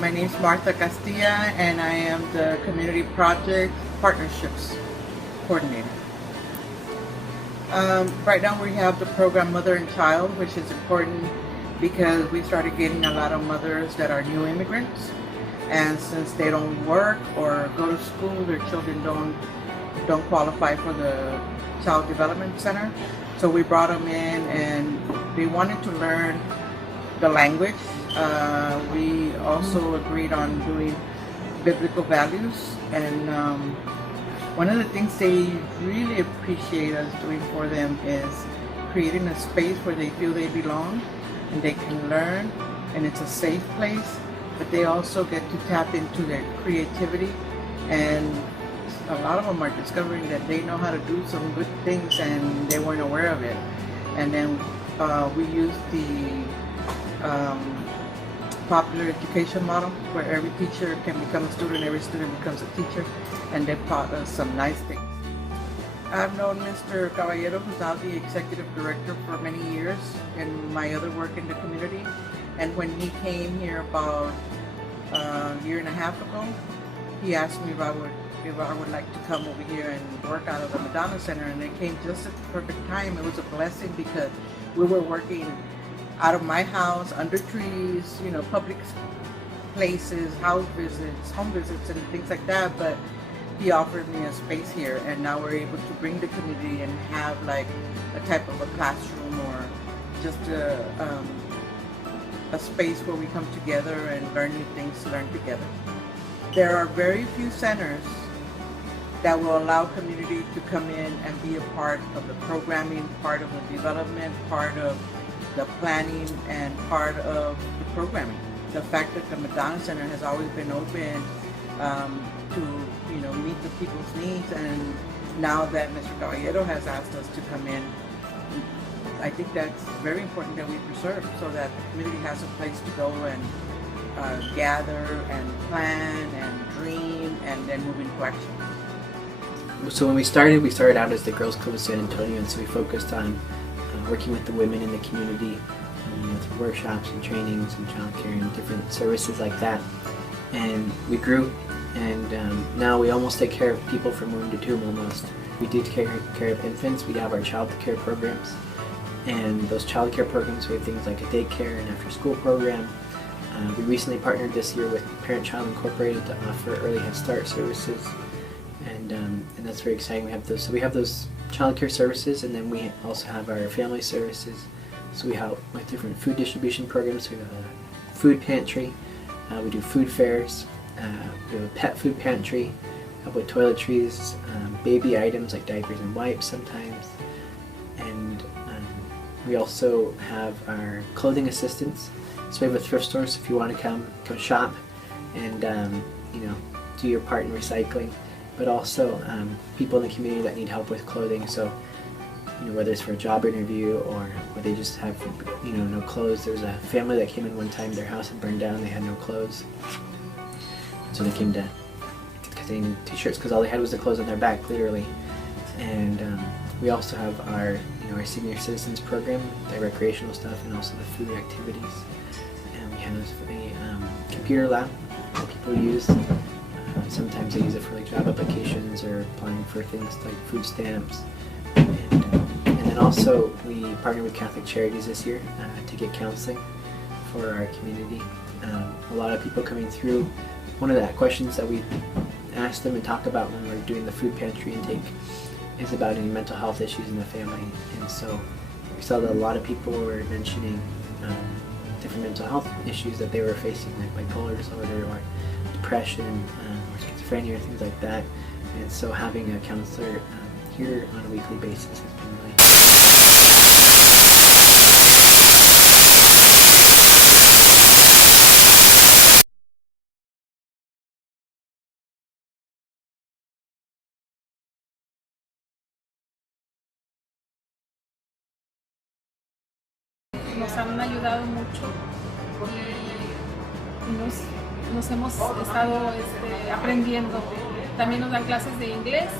My name is Martha Castilla, and I am the Community Project Partnerships Coordinator. Right now we have the program Mother and Child, which is important because we started getting a lot of mothers that are new immigrants, and since they don't work or go to school, their children don't qualify for the Child Development Center. So we brought them in, and they wanted to learn the language. We also agreed on doing biblical values, and one of the things they really appreciate us doing for them is creating a space where they feel they belong and they can learn, and it's a safe place, but they also get to tap into their creativity, and a lot of them are discovering that they know how to do some good things and they weren't aware of it. And then we use the popular education model where every teacher can become a student, every student becomes a teacher, and they taught us some nice things. I've known Mr. Caballero, who's now the executive director, for many years in my other work in the community. And when he came here about a year and a half ago, he asked me if I would like to come over here and work out of the Madonna Center, and it came just at the perfect time. It was a blessing because we were working out of my house, under trees, you know, public places, house visits, home visits, and things like that. But he offered me a space here, and now we're able to bring the community and have like a type of a classroom or just a space where we come together and learn new things, learn together. There are very few centers that will allow community to come in and be a part of the programming, part of the development, part of the planning, and part of the programming. The fact that the Madonna Center has always been open to, you know, meet the people's needs, and now that Mr. Caballero has asked us to come in, I think that's very important that we preserve so that the community has a place to go and gather and plan and dream and then move into action. So when we started out as the Girls Club of San Antonio, and so we focused on working with the women in the community, through workshops and trainings and childcare and different services like that. And we grew, and now we almost take care of people from womb to tomb almost. We do take care of infants. We have our child care programs, and those child care programs, we have things like a daycare and after school program. We recently partnered this year with Parent Child Incorporated to offer early Head Start services, and that's very exciting. We have those child care services, and then we also have our family services. So we help with different food distribution programs. We have a food pantry, we do food fairs, we have a pet food pantry, help with toiletries, baby items like diapers and wipes sometimes, and we also have our clothing assistants. So we have a thrift store, so if you want to come shop and do your part in recycling, but also people in the community that need help with clothing. So whether it's for a job interview or where they just have no clothes. There was a family that came in one time, their house had burned down, they had no clothes, so they came to because they needed t-shirts because all they had was the clothes on their back, literally. And we also have our our senior citizens program, the recreational stuff, and also the food activities. And we have a computer lab that people use. Sometimes they use it for like job applications or applying for things like food stamps. And then also we partnered with Catholic Charities this year to get counseling for our community. A lot of people coming through, one of the questions that we ask them and talk about when we're doing the food pantry intake is about any mental health issues in the family. And so we saw that a lot of people were mentioning different mental health issues that they were facing, like bipolar disorder or depression or schizophrenia or things like that. And so having a counselor here on a weekly basis has been really nos han ayudado mucho y nos hemos estado aprendiendo. También nos dan clases de inglés.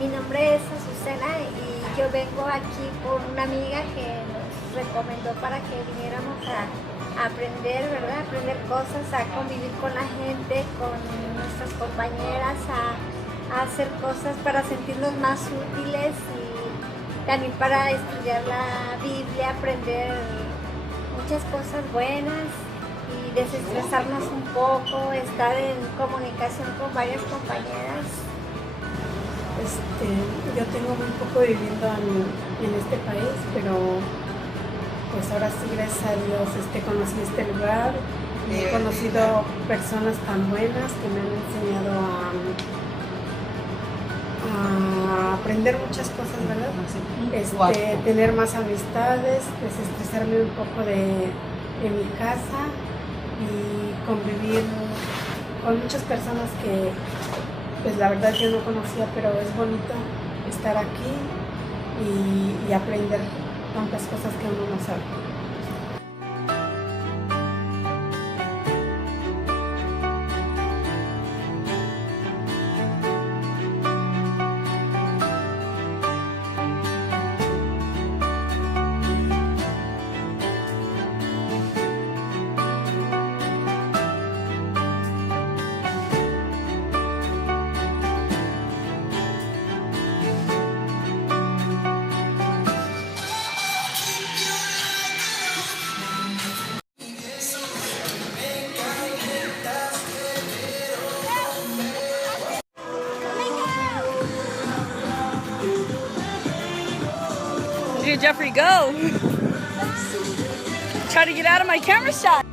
Mi nombre es Azucena y yo vengo aquí por una amiga que nos recomendó para que viniéramos a aprender, ¿verdad? Aprender cosas, a convivir con la gente, con nuestras compañeras, a hacer cosas para sentirnos más útiles y también para estudiar la Biblia, aprender muchas cosas buenas y desestresarnos un poco, estar en comunicación con varias compañeras. Yo tengo muy poco viviendo en este país, pero pues ahora sí, gracias a Dios, conocí este lugar y he conocido personas tan buenas que me han enseñado a aprender muchas cosas, ¿verdad? Tener más amistades, desestresarme un poco de mi casa y convivir con muchas personas que pues la verdad yo no conocía, pero es bonito estar aquí y aprender tantas cosas que uno no sabe. Look at Jeffrey go. Try to get out of my camera shot.